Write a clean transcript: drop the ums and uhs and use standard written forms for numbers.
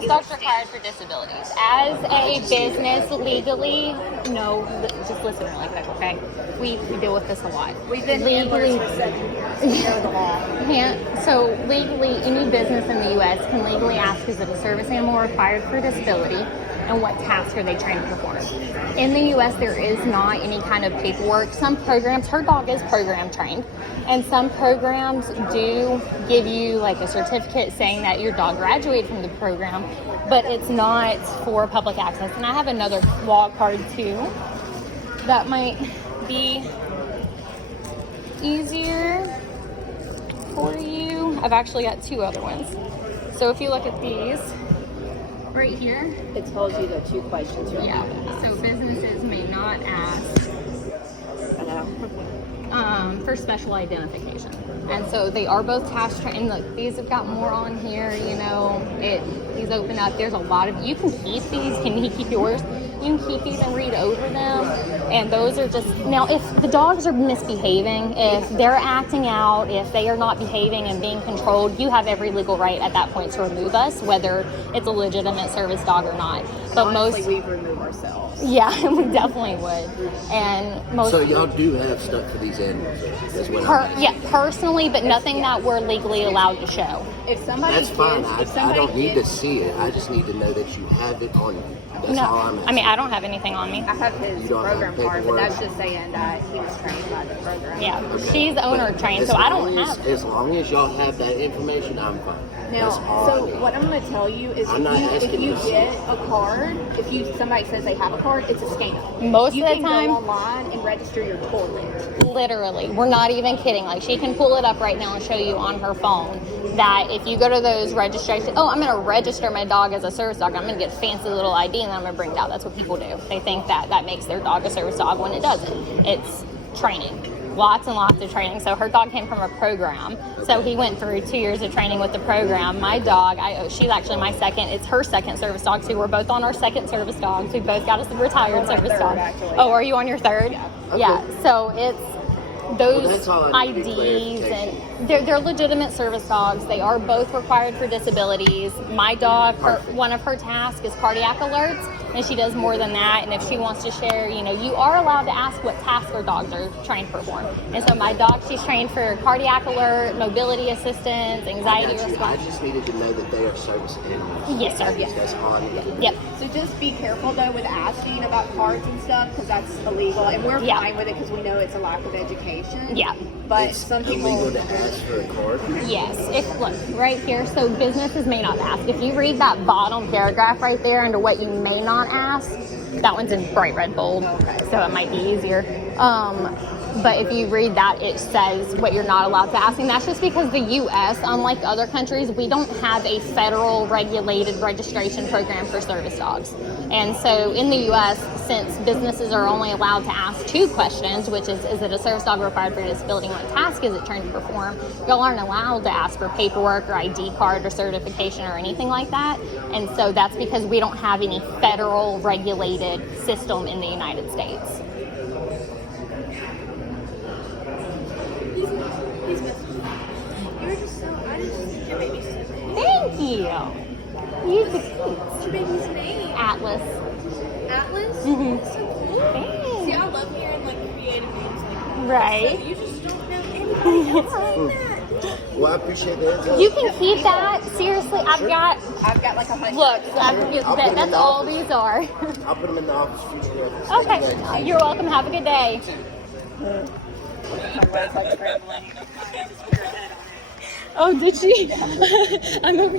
service dogs required for disabilities. As a business, legally, no, just listen really quick, okay? We deal with this a lot. We've been legally for 7 years. We know the law. So legally, any business in the U.S. can legally ask, is it a service animal required for disability, and what tasks are they trained to perform? In the U.S., there is not any kind of paperwork. Some programs, her dog is program trained, and some programs do give you like a certificate saying that your dog graduated from the program, but it's not for public access. And I have another law card too that might be easier for you. I've actually got 2 other ones. So if you look at these right here, It tells you the 2 questions you're yeah. allowed to ask. So businesses may not ask I know. for special identification, and so they are both task trained. Look, these have got more on here. You know, these open up. There's a lot of, you can keep these. Can you keep yours? You can keep these and read over them. And those are just, now if the dogs are misbehaving, if they're acting out, if they are not behaving and being controlled, you have every legal right at that point to remove us, whether it's a legitimate service dog or not. But Honestly, we remove ourselves. yeah, we definitely would. And most. So y'all do have stuff for these animals, is what I'm asking. Yeah, personally, but nothing that we're legally allowed to show. If somebody That's fine. gives, if I somebody don't need to gives- see it. I just need to know that you have it on you. That's No, all I'm asking. I mean, I don't have anything on me. I have his You don't have program card, but paperwork? that's just saying that he was trained by the program. Yeah, Okay. she's owner But trained, as so I don't long as- have. As long as y'all have that information, I'm fine. Now, That's all I so need. what I'm going to tell you is I'm not if asking you you to see get a card, if somebody says they have a card, it's a scam. Most You of the can time- go online and register your toilet. Literally, we're not even kidding. Like, she can pull it up right now and show you on her phone that if you go to those registrations, oh, I'm going to register my dog as a service dog. I'm going to get a fancy little ID and then I'm going to bring it out. That's what people do. They think that makes their dog a service dog when it doesn't. It's training. Lots and lots of training. So her dog came from a program. So he went through 2 years of training with the program. My dog, she's actually my second. It's her second service dog. So we're both on our second service dogs. We both got us a retired my service third, dog. actually. Oh, are you on your third? Yeah. So it's those Well, that's all I need, IDs, clarification. and they're legitimate service dogs. They are both required for disabilities. My dog, one of her tasks is cardiac alerts, and she does more than that. And if she wants to share, you are allowed to ask what tasks her dogs are trained to perform. And so my dog, she's trained for cardiac alert, mobility assistance, anxiety I response. just needed to know that they are service animals. Yes, sir. That's all I needed to know. Yep. So just be careful though with asking about cards and stuff because that's illegal, and we're Yeah. fine with it because we know it's a lack of education. Yeah. But It's some people. illegal to ask for a card. Yes, look, right here, so businesses may not ask. If you read that bottom paragraph right there under what you may not ask, that one's in bright red bold, so it might be easier. But if you read that, it says what you're not allowed to ask, and that's just because the U.S., unlike other countries, we don't have a federal regulated registration program for service dogs. And so in the U.S., since businesses are only allowed to ask 2 questions, which is it a service dog required for disability, and what task is it trained to perform, y'all aren't allowed to ask for paperwork or ID card or certification or anything like that. And so that's because we don't have any federal regulated system in the United States. You're just so, I just think your baby's so cool. Thank you. You could What's your baby's name? Atlas. Atlas? Mhm. That's so cool. Thanks. See, I love hearing like creative names like that. Right. So you just don't know anybody else like that. Well, I appreciate the heads up. You can keep that. Seriously, I've got. I've got like 100. Look, I'll put 'em in that's the all office. these are. I'll put them in the office future reference. Thank you, ladies. Okay, you're welcome. Have a good day. My wife's like scrambling. Oh, did she? I'm over